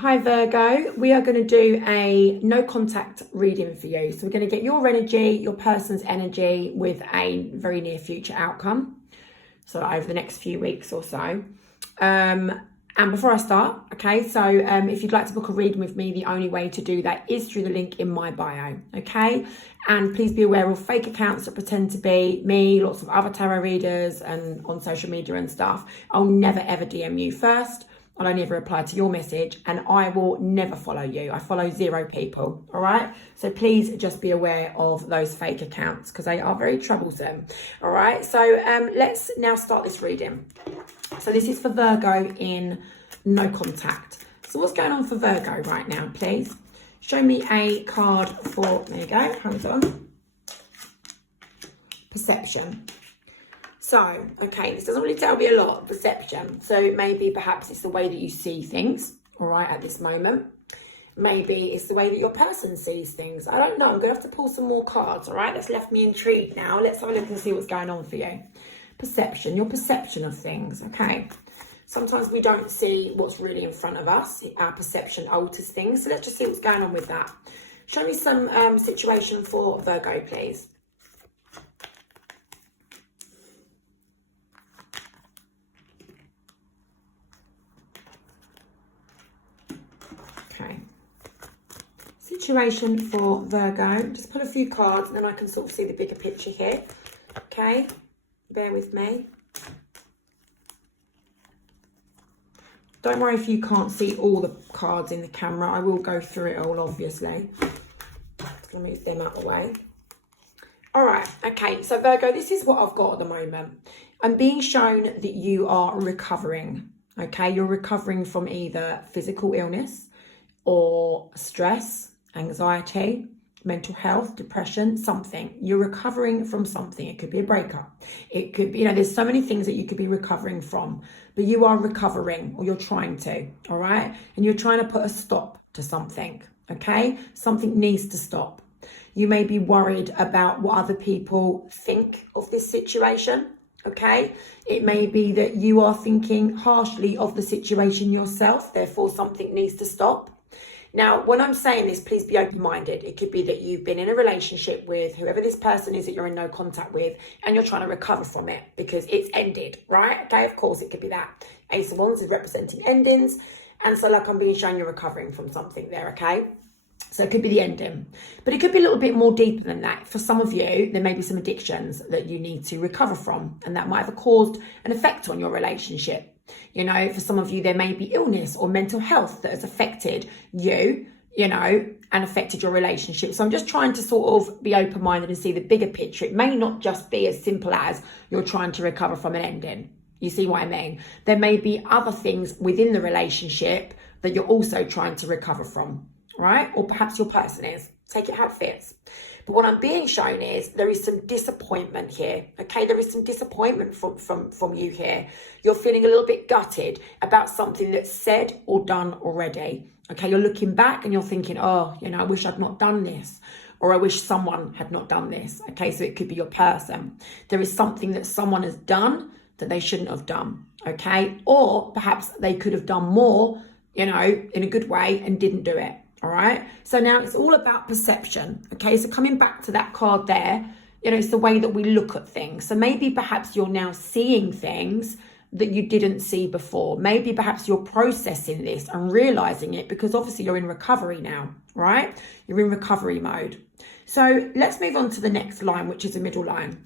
Hi Virgo, we are going to do a no contact reading for you. So we're going to get your energy, your person's energy with a very near future outcome. So over the next few weeks or so. And before I start, okay, so if you'd like to book a reading with me, the only way to do that is through the link in my bio, okay? And please be aware of fake accounts that pretend to be me, lots of other tarot readers and on social media and stuff. I'll never ever DM you first. I'll only ever reply to your message and I will never follow you. I follow 0 people, all right? So please just be aware of those fake accounts because they are very troublesome, all right? So let's now start this reading. So this is for Virgo in no contact. So what's going on for Virgo right now, please? Show me a card for, there you go, hold on. Perception. So, okay, this doesn't really tell me a lot, perception. So maybe perhaps it's the way that you see things, all right, at this moment. Maybe it's the way that your person sees things. I don't know. I'm going to have to pull some more cards, all right? That's left me intrigued now. Let's have a look and see what's going on for you. Perception, your perception of things, okay? Sometimes we don't see what's really in front of us. Our perception alters things. So let's just see what's going on with that. Show me some situation for Virgo, please. Okay. Situation for Virgo. Just put a few cards and then I can sort of see the bigger picture here. Okay. Bear with me. Don't worry if you can't see all the cards in the camera. I will go through it all, obviously. Just going to move them out of the way. All right. Okay. So, Virgo, this is what I've got at the moment. I'm being shown that you are recovering. Okay. You're recovering from either physical illness or stress, anxiety, mental health, depression, something. You're recovering from something. It could be a breakup. It could be, there's so many things that you could be recovering from, but you are recovering or you're trying to, all right? And you're trying to put a stop to something, okay? Something needs to stop. You may be worried about what other people think of this situation, okay? It may be that you are thinking harshly of the situation yourself, therefore something needs to stop. Now, when I'm saying this, please be open-minded. It could be that you've been in a relationship with whoever this person is that you're in no contact with, and you're trying to recover from it because it's ended, right? Okay, of course, it could be that. Ace of Wands is representing endings. And so like I'm being shown you're recovering from something there, okay? So it could be the ending. But it could be a little bit more deeper than that. For some of you, there may be some addictions that you need to recover from, and that might have caused an effect on your relationship. For some of you, there may be illness or mental health that has affected you, and affected your relationship. So I'm just trying to sort of be open-minded and see the bigger picture. It may not just be as simple as you're trying to recover from an ending. You see what I mean? There may be other things within the relationship that you're also trying to recover from, right? Or perhaps your person is. Take it how it fits. But what I'm being shown is there is some disappointment here, okay? There is some disappointment from you here. You're feeling a little bit gutted about something that's said or done already, okay? You're looking back and you're thinking, oh, I wish I'd not done this, or I wish someone had not done this, okay? So it could be your person. There is something that someone has done that they shouldn't have done, okay? Or perhaps they could have done more, in a good way and didn't do it. All right. So now it's all about perception. Okay. So coming back to that card there, it's the way that we look at things. So maybe perhaps you're now seeing things that you didn't see before. Maybe perhaps you're processing this and realizing it because obviously you're in recovery now, right? You're in recovery mode. So let's move on to the next line, which is the middle line.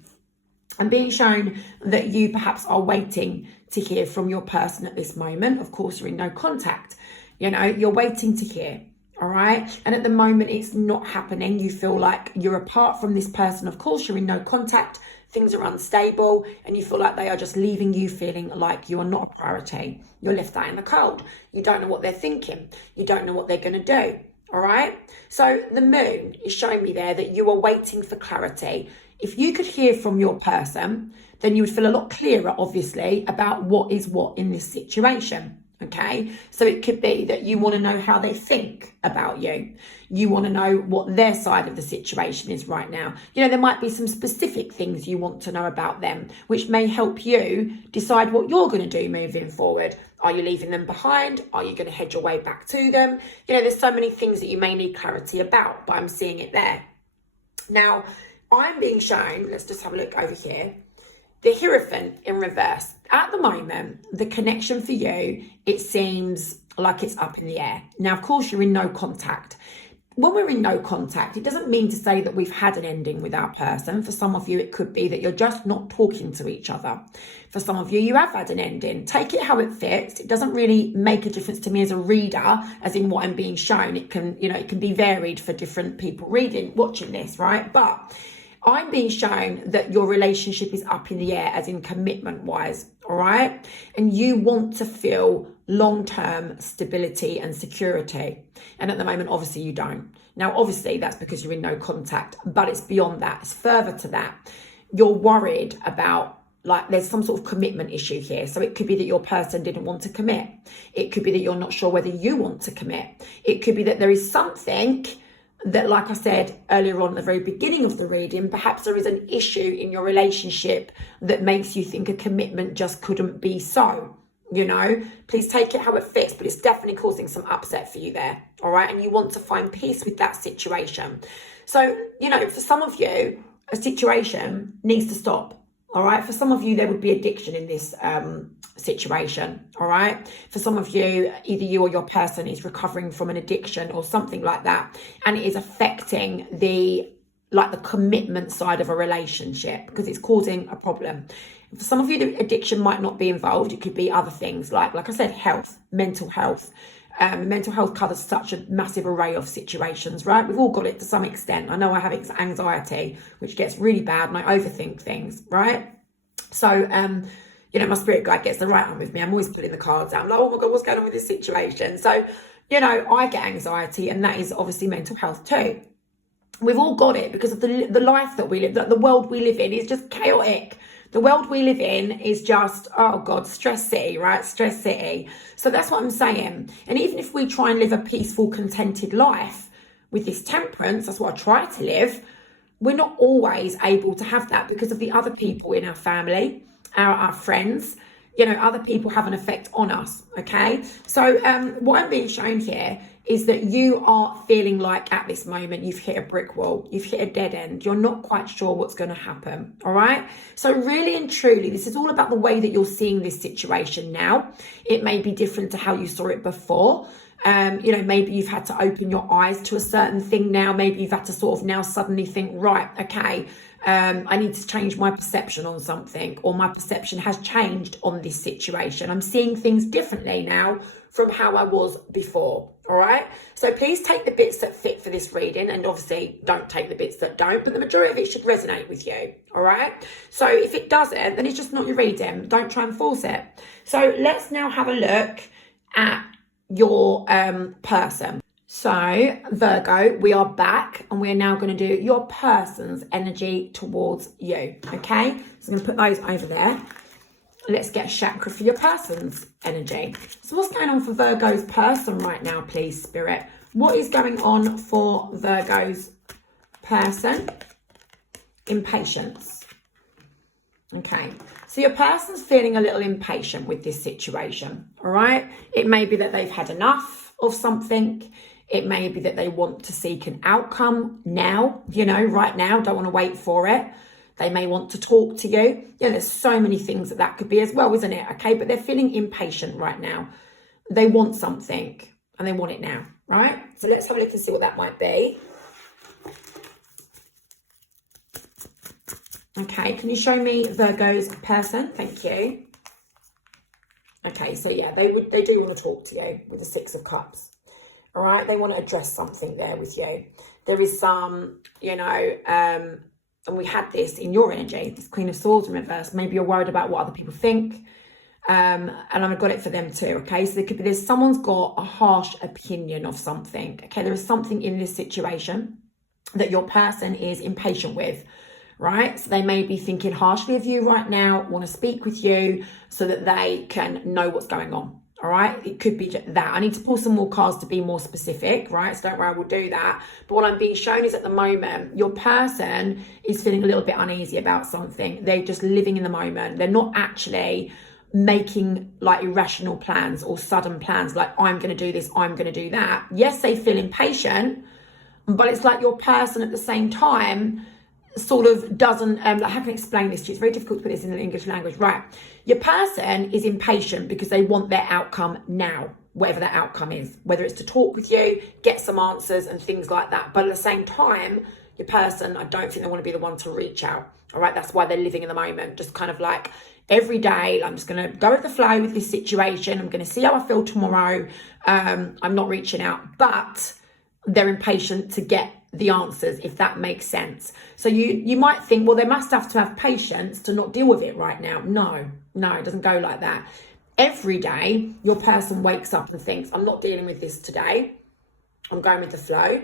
I'm being shown that you perhaps are waiting to hear from your person at this moment. Of course, you're in no contact. You're waiting to hear. All right. And at the moment, it's not happening. You feel like you're apart from this person. Of course, you're in no contact. Things are unstable and you feel like they are just leaving you feeling like you are not a priority. You're left out in the cold. You don't know what they're thinking. You don't know what they're going to do. All right. So the moon is showing me there that you are waiting for clarity. If you could hear from your person, then you would feel a lot clearer, obviously, about what is what in this situation. Okay, so it could be that you want to know how they think about you. You want to know what their side of the situation is right now. You know, there might be some specific things you want to know about them, which may help you decide what you're going to do moving forward. Are you leaving them behind? Are you going to head your way back to them? You know, there's so many things that you may need clarity about, but I'm seeing it there. Now, I'm being shown, let's just have a look over here, the Hierophant in reverse. At the moment, the connection for you, it seems like it's up in the air. Now, of course, you're in no contact. When we're in no contact, it doesn't mean to say that we've had an ending with our person. For some of you, it could be that you're just not talking to each other. For some of you, you have had an ending. Take it how it fits. It doesn't really make a difference to me as a reader, as in what I'm being shown. It can, you know, it can be varied for different people watching this, right? But I'm being shown that your relationship is up in the air, as in commitment wise, all right? And you want to feel long-term stability and security. And at the moment, obviously you don't. Now, obviously that's because you're in no contact, but it's beyond that. It's further to that. You're worried about, like, there's some sort of commitment issue here. So it could be that your person didn't want to commit. It could be that you're not sure whether you want to commit. It could be that there is something that, like I said earlier on at the very beginning of the reading, perhaps there is an issue in your relationship that makes you think a commitment just couldn't be so, you know. Please take it how it fits, but it's definitely causing some upset for you there, all right? And you want to find peace with that situation. So, you know, for some of you, a situation needs to stop, all right? For some of you, there would be addiction in this situation, all right? For some of you, either you or your person is recovering from an addiction or something like that, and it is affecting the commitment side of a relationship because it's causing a problem. For some of you, the addiction might not be involved. It could be other things like I said, health, mental health. Mental health covers such a massive array of situations, right? We've all got it to some extent. I know I have anxiety, which gets really bad, and I overthink things, right? So, you know, my spirit guide gets the right one with me. I'm always pulling the cards out. I'm like, oh my God, what's going on with this situation? So, you know, I get anxiety, and that is obviously mental health too. We've all got it because of the life that we live, the world we live in is just chaotic. The world we live in is just, oh God, stress city, right? Stress city. So that's what I'm saying. And even if we try and live a peaceful, contented life with this temperance, that's what I try to live, we're not always able to have that because of the other people in our family, our friends. You know, other people have an effect on us, okay? So what I'm being shown here is that you are feeling like at this moment you've hit a brick wall, you've hit a dead end, you're not quite sure what's going to happen, all right? So really and truly, this is all about the way that you're seeing this situation now. It may be different to how you saw it before. You know, maybe you've had to open your eyes to a certain thing now. Maybe you've had to sort of now suddenly think, right, okay, I need to change my perception on something, or my perception has changed on this situation. I'm seeing things differently now from how I was before, all right? So please take the bits that fit for this reading, and obviously don't take the bits that don't, but the majority of it should resonate with you, all right? So if it doesn't, then it's just not your reading. Don't try and force it. So let's now have a look at your person. So Virgo, we are back, and we're now going to do your person's energy towards you, okay? So I'm going to put those over there. Let's get a chakra for your person's energy. So what's going on for Virgo's person right now, please, Spirit? What is going on for Virgo's person? Impatience. Okay, so your person's feeling a little impatient with this situation, all right? It may be that they've had enough of something. It may be that they want to seek an outcome now, you know, right now, don't want to wait for it. They may want to talk to you. Yeah, there's so many things that could be as well, isn't it? Okay, but they're feeling impatient right now. They want something and they want it now, right? So let's have a look and see what that might be. Okay, can you show me Virgo's person? Thank you. Okay, so yeah, they do want to talk to you with the Six of Cups. All right, they want to address something there with you. There is some, you know, and we had this in your energy, this Queen of Swords in reverse. Maybe you're worried about what other people think. And I've got it for them too, okay? So there's someone's got a harsh opinion of something, okay? There is something in this situation that your person is impatient with, right? So they may be thinking harshly of you right now, want to speak with you so that they can know what's going on, All right, it could be that. I need to pull some more cards to be more specific, right? So don't worry, I will do that. But what I'm being shown is at the moment, your person is feeling a little bit uneasy about something. They're just living in the moment. They're not actually making like irrational plans or sudden plans like I'm going to do this, I'm going to do that. Yes, they feel impatient, but it's like your person at the same time sort of doesn't, like, how can I explain this to you? It's very difficult to put this in the English language, right? Your person is impatient because they want their outcome now, whatever that outcome is, whether it's to talk with you, get some answers and things like that. But at the same time, your person, I don't think they want to be the one to reach out. All right, that's why they're living in the moment, just kind of like every day, I'm just going to go with the flow with this situation. I'm going to see how I feel tomorrow. I'm not reaching out, but they're impatient to get the answers, if that makes sense. So you might think, well, they must have to have patience to not deal with it right now. No, it doesn't go like that. Every day, your person wakes up and thinks, I'm not dealing with this today. I'm going with the flow.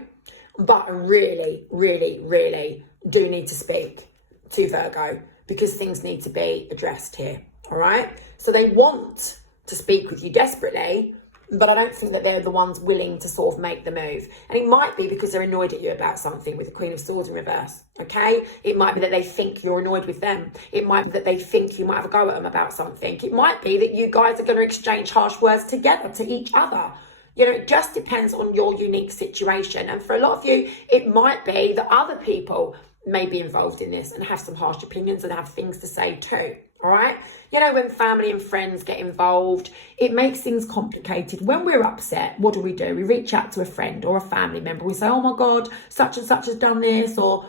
But I really, really, really do need to speak to Virgo because things need to be addressed here. All right. So they want to speak with you desperately, but I don't think that they're the ones willing to sort of make the move. And it might be because they're annoyed at you about something with the Queen of Swords in reverse, okay? It might be that they think you're annoyed with them. It might be that they think you might have a go at them about something. It might be that you guys are going to exchange harsh words together to each other. You know, it just depends on your unique situation. And for a lot of you, it might be that other people may be involved in this and have some harsh opinions and have things to say too. All right. You know, when family and friends get involved, it makes things complicated. When we're upset, what do? We reach out to a friend or a family member. We say, oh my God, such and such has done this, or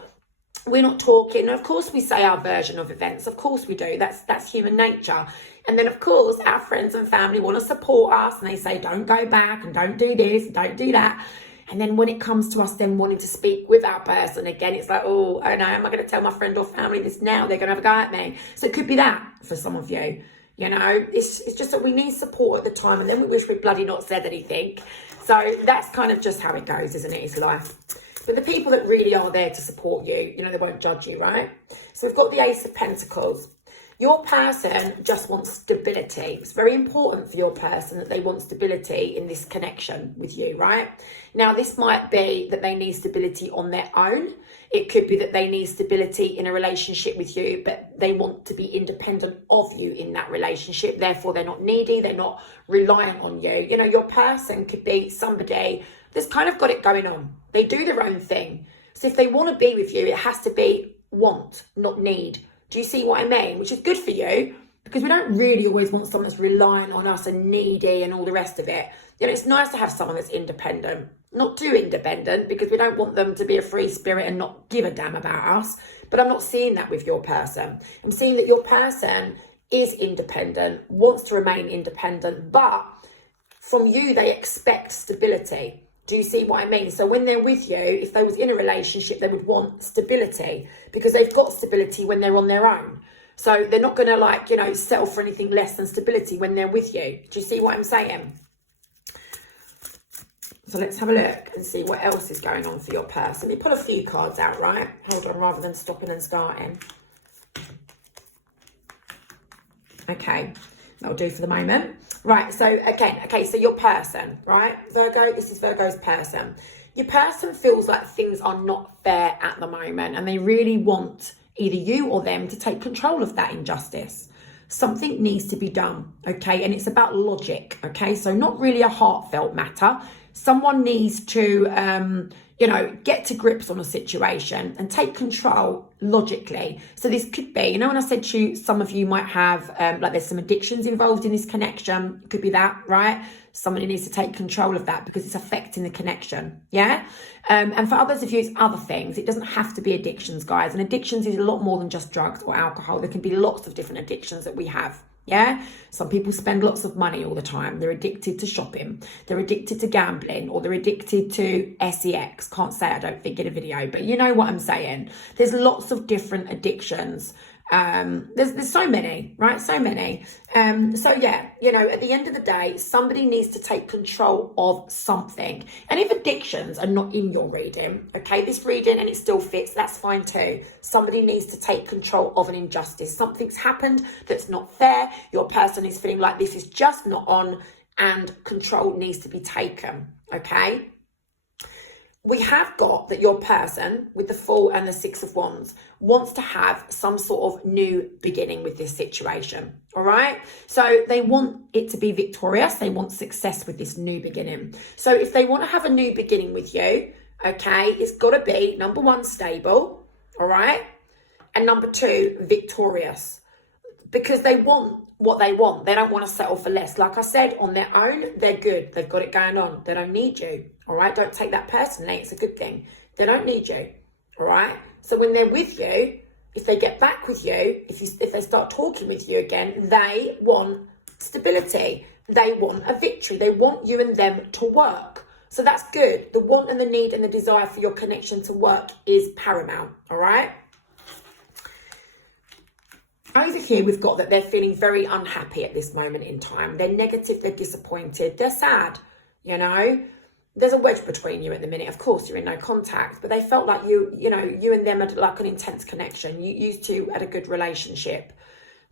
we're not talking. And of course we say our version of events. Of course we do. That's human nature. And then of course our friends and family want to support us and they say, don't go back and don't do this, don't do that. And then when it comes to us then wanting to speak with our person again, it's like, oh, I know, am I going to tell my friend or family this now? They're going to have a go at me. So it could be that for some of you. You know, it's just that we need support at the time and then we wish we'd bloody not said anything. So that's kind of just how it goes, isn't it? It's life. But the people that really are there to support you, you know, they won't judge you, right? So we've got the Ace of Pentacles. Your person just wants stability. It's very important for your person that they want stability in this connection with you, right? Now, this might be that they need stability on their own. It could be that they need stability in a relationship with you, but they want to be independent of you in that relationship. Therefore, they're not needy. They're not reliant on you. You know, your person could be somebody that's kind of got it going on. They do their own thing. So if they want to be with you, it has to be want, not need. Do you see what I mean? Which is good for you because we don't really always want someone that's reliant on us and needy and all the rest of it. You know, it's nice to have someone that's independent, not too independent because we don't want them to be a free spirit and not give a damn about us. But I'm not seeing that with your person. I'm seeing that your person is independent, wants to remain independent, but from you, they expect stability. Do you see what I mean? So when they're with you, if they was in a relationship, they would want stability because they've got stability when they're on their own. So they're not going to, like, you know, settle for anything less than stability when they're with you. Do you see what I'm saying? So let's have a look and see what else is going on for your person. You pull a few cards out, right? Hold on, rather than stopping and starting. Okay, that'll do for the moment. Right, so okay, so your person, right? Virgo, this is Virgo's person. Your person feels like things are not fair at the moment and they really want either you or them to take control of that injustice. Something needs to be done, okay? And it's about logic, okay? So not really a heartfelt matter. Someone needs to, you know, get to grips on a situation and take control logically. So this could be, you know, when I said to you, some of you might have, like there's some addictions involved in this connection. It could be that, right? Somebody needs to take control of that because it's affecting the connection, yeah? And for others of you, it's other things. It doesn't have to be addictions, guys. And addictions is a lot more than just drugs or alcohol. There can be lots of different addictions that we have. Yeah, some people spend lots of money all the time. They're addicted to shopping, they're addicted to gambling, or they're addicted to sex. Can't say I don't think in a video, but you know what I'm saying. There's lots of different addictions. There's so many, right? So many. So yeah, you know, at the end of the day, somebody needs to take control of something. And if addictions are not in your reading, okay, this reading and it still fits, that's fine too. Somebody needs to take control of an injustice. Something's happened that's not fair. Your person is feeling like this is just not on. and control needs to be taken, okay? We have got that your person with the Fool and the Six of Wands wants to have some sort of new beginning with this situation, all right? So they want it to be victorious. They want success with this new beginning. So if they want to have a new beginning with you, okay, it's got to be, number one, stable, all right? And number two, victorious. Because they want what they want. They don't want to settle for less. Like I said, on their own, they're good. They've got it going on. They don't need you, all right? Don't take that personally. It's a good thing. They don't need you, all right? So when they're with you, if they get back with you, if they start talking with you again, they want stability. They want a victory. They want you and them to work. So that's good. The want and the need and the desire for your connection to work is paramount, all right? Over here, we've got that they're feeling very unhappy at this moment in time. They're negative, they're disappointed, they're sad, you know. There's a wedge between you at the minute. Of course, you're in no contact, but they felt like you and them had like an intense connection. You two had a good relationship.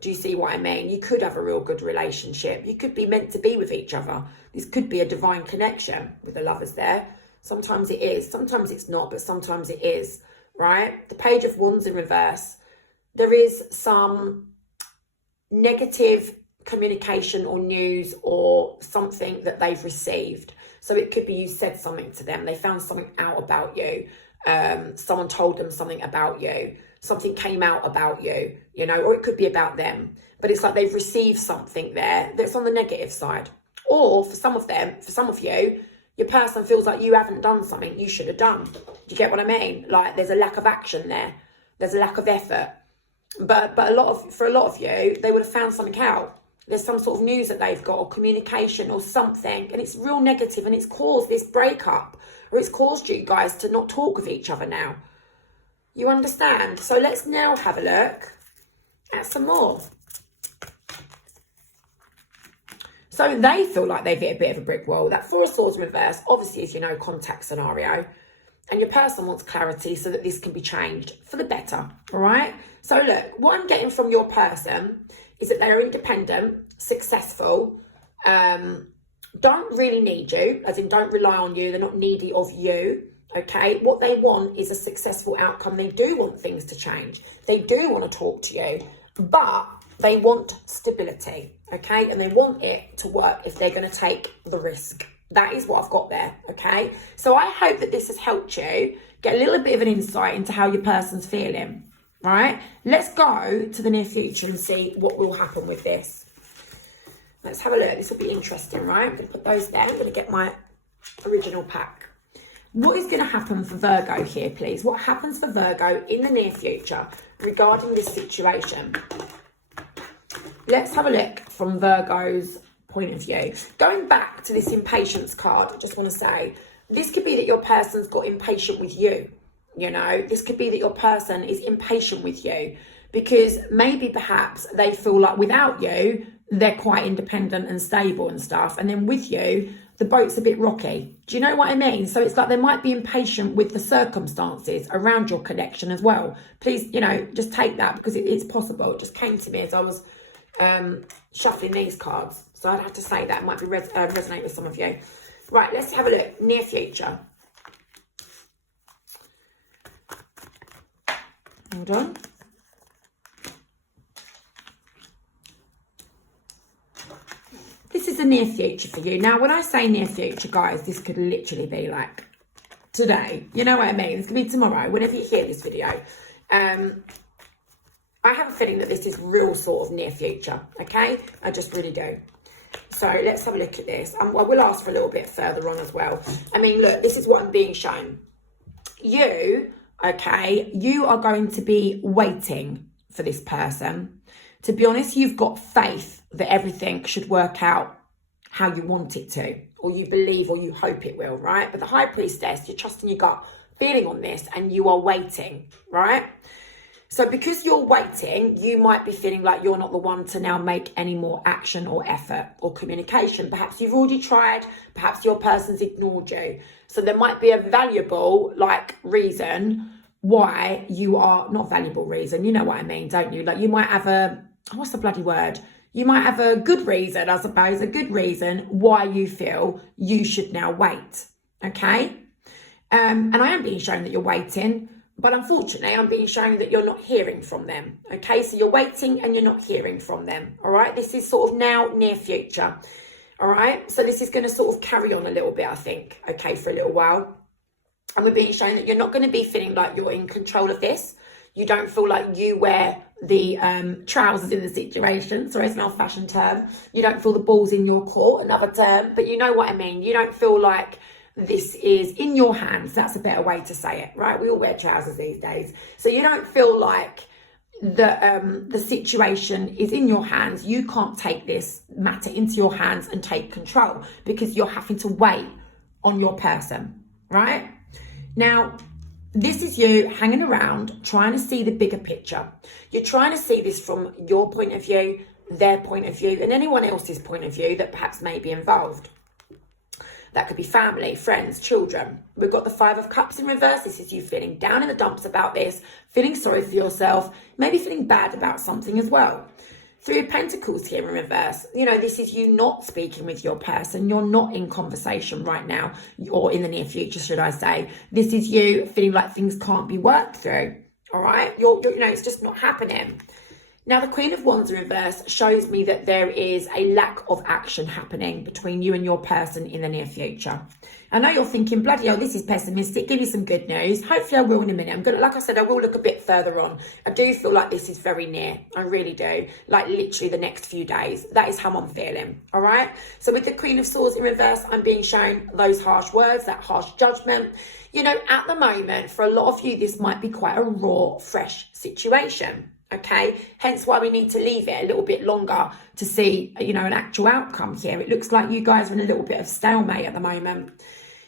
Do you see what I mean? You could have a real good relationship. You could be meant to be with each other. This could be a divine connection with the lovers there. Sometimes it is. Sometimes it's not, but sometimes it is, right? The Page of Wands in reverse. There is some negative communication or news or something that they've received. So it could be you said something to them. They found something out about you. Someone told them something about you. Something came out about you, you know, or it could be about them. But it's like they've received something there that's on the negative side. Or for some of them, for some of you, your person feels like you haven't done something you should have done. Do you get what I mean? Like there's a lack of action there. There's a lack of effort. But for a lot of you, they would have found something out. There's some sort of news that they've got or communication or something, and it's real negative, and it's caused this breakup, or it's caused you guys to not talk with each other now. You understand? So let's now have a look at some more. So they feel like they've hit a bit of a brick wall. That Four of Swords reverse obviously is, contact scenario. And your person wants clarity so that this can be changed for the better, all right? So look, what I'm getting from your person is that they're independent, successful, don't really need you, as in don't rely on you. They're not needy of you, okay? What they want is a successful outcome. They do want things to change. They do want to talk to you, but they want stability, okay? And they want it to work if they're going to take the risk. That is what I've got there, okay? So I hope that this has helped you get a little bit of an insight into how your person's feeling, right? Let's go to the near future and see what will happen with this. Let's have a look. This will be interesting, right? I'm going to put those there. I'm going to get my original pack. What is going to happen for Virgo here, please? What happens for Virgo in the near future regarding this situation? Let's have a look from Virgo's point of view. Going back to this impatience card, I just want to say, this could be that your person's got impatient with you. This could be that your person is impatient with you because maybe perhaps they feel like without you, they're quite independent and stable and stuff. And then with you, the boat's a bit rocky. Do you know what I mean? So it's like they might be impatient with the circumstances around your connection as well. Please, just take that because it's possible. It just came to me as I was shuffling these cards. So I'd have to say that might be resonate with some of you. Right, let's have a look. Near future. Hold on. This is the near future for you. Now, when I say near future, guys, this could literally be like today. You know what I mean? It's going to be tomorrow, whenever you hear this video. I have a feeling that this is real sort of near future, okay? I just really do. So let's have a look at this. I will ask for a little bit further on as well. I mean, look, this is what I'm being shown. You, okay, you are going to be waiting for this person. To be honest, you've got faith that everything should work out how you want it to, or you believe or you hope it will, right? But the High Priestess, you're trusting your gut feeling on this and you are waiting, right? So because you're waiting, you might be feeling like you're not the one to now make any more action or effort or communication. Perhaps you've already tried, perhaps your person's ignored you. So there might be a valuable, reason why you are, not valuable reason, you know what I mean, don't you? Like you might have what's the bloody word? You might have a good reason, I suppose, a good reason why you feel you should now wait, okay? And I am being shown that you're waiting, but unfortunately, I'm being shown that you're not hearing from them, okay? So you're waiting and you're not hearing from them, all right? This is sort of now, near future, all right? So this is going to sort of carry on a little bit, I think, okay, for a little while. And we're being shown that you're not going to be feeling like you're in control of this. You don't feel like you wear the trousers in the situation. Sorry, it's an old-fashioned term. You don't feel the ball's in your court, another term. But you know what I mean. You don't feel like this is in your hands. That's a better way to say it, right? We all wear trousers these days. So you don't feel like the situation is in your hands. You can't take this matter into your hands and take control because you're having to wait on your person, right? Now, this is you hanging around, trying to see the bigger picture. You're trying to see this from your point of view, their point of view, and anyone else's point of view that perhaps may be involved. That could be family, friends, children. We've got the 5 of Cups in reverse. This is you feeling down in the dumps about this, feeling sorry for yourself, maybe feeling bad about something as well. 3 of Pentacles here in reverse. You know, this is you not speaking with your person. You're not in conversation right now, or in the near future, should I say. This is you feeling like things can't be worked through, all right? You're you know, it's just not happening. Now, the Queen of Wands in reverse shows me that there is a lack of action happening between you and your person in the near future. I know you're thinking, bloody hell, this is pessimistic. Give me some good news. Hopefully I will in a minute. I'm going to, like I said, I will look a bit further on. I do feel like this is very near. I really do. Like literally the next few days. That is how I'm feeling. All right. So with the Queen of Swords in reverse, I'm being shown those harsh words, that harsh judgment. You know, at the moment, for a lot of you, this might be quite a raw, fresh situation. Okay, hence why we need to leave it a little bit longer to see, you know, an actual outcome here. It looks like you guys are in a little bit of stalemate at the moment.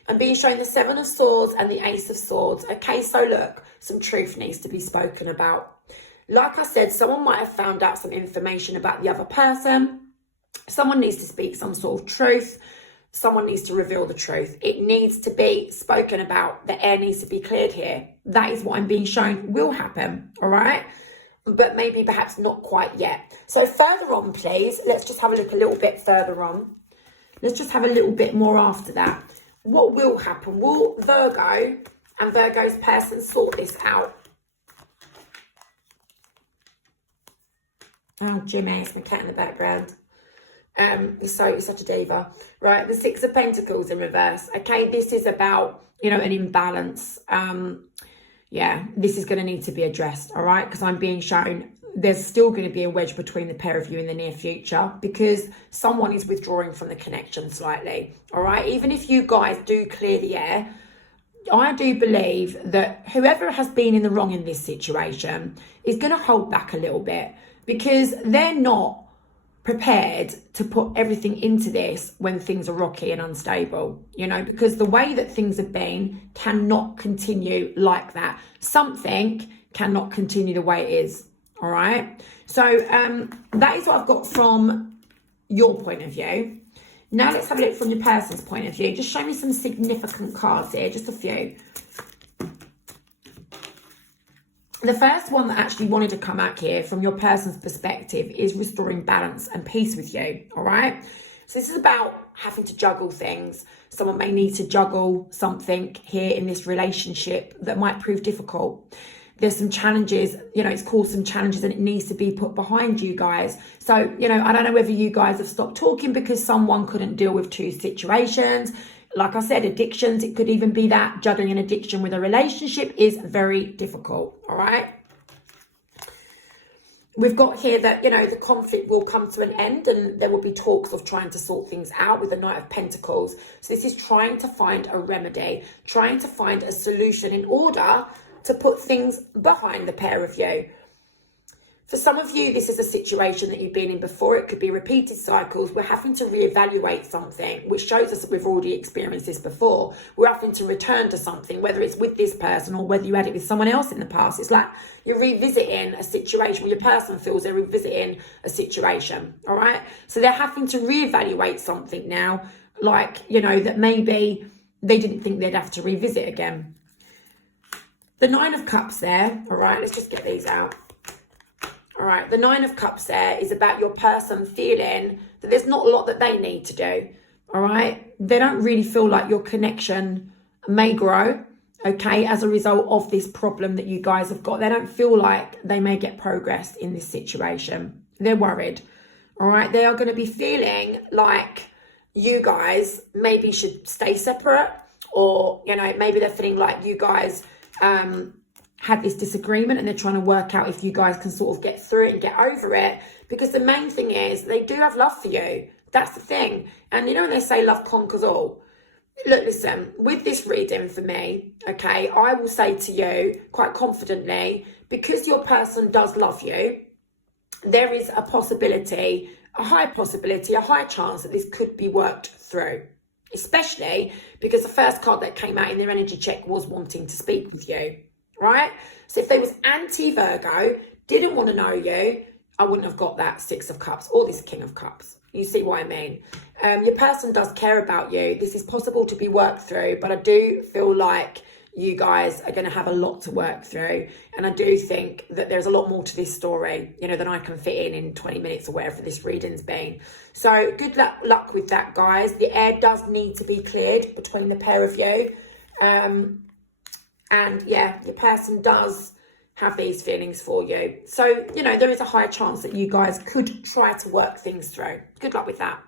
I'm being shown the 7 of Swords and the Ace of Swords. Okay, so look, some truth needs to be spoken about. Like I said, someone might have found out some information about the other person. Someone needs to speak some sort of truth. Someone needs to reveal the truth. It needs to be spoken about. The air needs to be cleared here. That is what I'm being shown will happen, all right? But maybe perhaps not quite yet. So further on, please, let's just have a look a little bit further on. Let's just have a little bit more after that. What will happen? Will Virgo and Virgo's person sort this out? Oh, Jimmy, it's my cat in the background. He's such a diva. Right, the 6 of Pentacles in reverse. Okay, this is about, you know, an imbalance. Yeah, this is going to need to be addressed, all right? Because I'm being shown there's still going to be a wedge between the pair of you in the near future because someone is withdrawing from the connection slightly, all right? Even if you guys do clear the air, I do believe that whoever has been in the wrong in this situation is going to hold back a little bit because they're not prepared to put everything into this when things are rocky and unstable, you know, because the way that things have been cannot continue like that. Something cannot continue the way it is, all right? So that is what I've got from your point of view. Now let's have a look from your person's point of view. Just show me some significant cards here, just a few. The first one that actually wanted to come out here from your person's perspective is restoring balance and peace with you, all right? So this is about having to juggle things. Someone may need to juggle something here in this relationship that might prove difficult. There's some challenges, you know, it's caused some challenges and it needs to be put behind you guys. So, you know, I don't know whether you guys have stopped talking because someone couldn't deal with 2 situations. Like I said, addictions, it could even be that juggling an addiction with a relationship is very difficult, all right? We've got here that, you know, the conflict will come to an end and there will be talks of trying to sort things out with the Knight of Pentacles. So this is trying to find a remedy, trying to find a solution in order to put things behind the pair of you. For some of you, this is a situation that you've been in before. It could be repeated cycles. We're having to reevaluate something, which shows us that we've already experienced this before. We're having to return to something, whether it's with this person or whether you had it with someone else in the past. It's like you're revisiting a situation where your person feels they're revisiting a situation, all right? So they're having to reevaluate something now, like, you know, that maybe they didn't think they'd have to revisit again. The 9 of Cups there, all right? Let's just get these out. All right, the Nine of Cups there is about your person feeling that there's not a lot that they need to do. All right, they don't really feel like your connection may grow, okay, as a result of this problem that you guys have got. They don't feel like they may get progress in this situation. They're worried. All right, they are going to be feeling like you guys maybe should stay separate, or, you know, maybe they're feeling like you guys had this disagreement and they're trying to work out if you guys can sort of get through it and get over it. Because the main thing is they do have love for you. That's the thing. And you know when they say love conquers all? Look, listen, with this reading for me, okay, I will say to you quite confidently, because your person does love you, there is a possibility, a high possibility, a high chance that this could be worked through. Especially because the first card that came out in their energy check was wanting to speak with you. Right? So if they was anti-Virgo, didn't want to know you, I wouldn't have got that Six of Cups or this King of Cups. You see what I mean? Your person does care about you. This is possible to be worked through, but I do feel like you guys are going to have a lot to work through. And I do think that there's a lot more to this story, you know, than I can fit in 20 minutes or whatever this reading's been. So good luck with that, guys. The air does need to be cleared between the pair of you. And yeah, your person does have these feelings for you. So, you know, there is a high chance that you guys could try to work things through. Good luck with that.